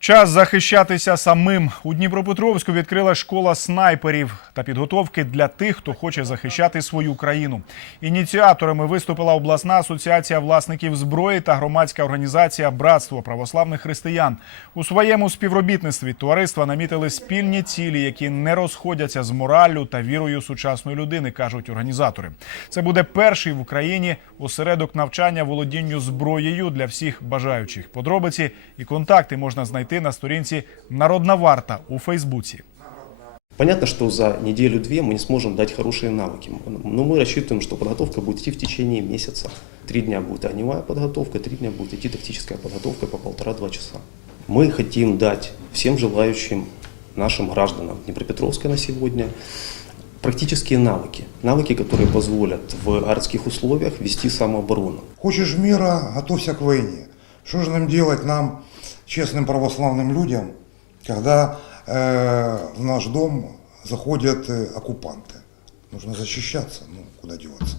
Час захищатися самим. У Дніпропетровську відкрила школа снайперів та підготовки для тих, хто хоче захищати свою країну. Ініціаторами виступила обласна асоціація власників зброї та громадська організація Братство православних християн. У своєму співробітництві товариства намітили спільні цілі, які не розходяться з мораллю та вірою сучасної людини, кажуть організатори. Це буде перший в Україні осередок навчання володінню зброєю для всіх бажаючих. Подробиці і контакти можна знайти на сторінці Народна варта у Фейсбуці. Понятно, что за неделю-две мы не сможем дать хорошие навыки, но мы рассчитываем, что подготовка будет идти в течение месяца. Три дня будет огневая подготовка, три дня будет идти тактическая подготовка по полтора-два часа. Мы хотим дать всем желающим нашим гражданам Днепропетровска на сегодня практические навыки. Навыки, которые позволят в городских условиях вести самооборону. Хочешь мира, готовься к войне. Что же нам делать, нам, честным православным людям, когда э, в наш дом заходят э, оккупанты? Нужно защищаться, ну, куда деваться.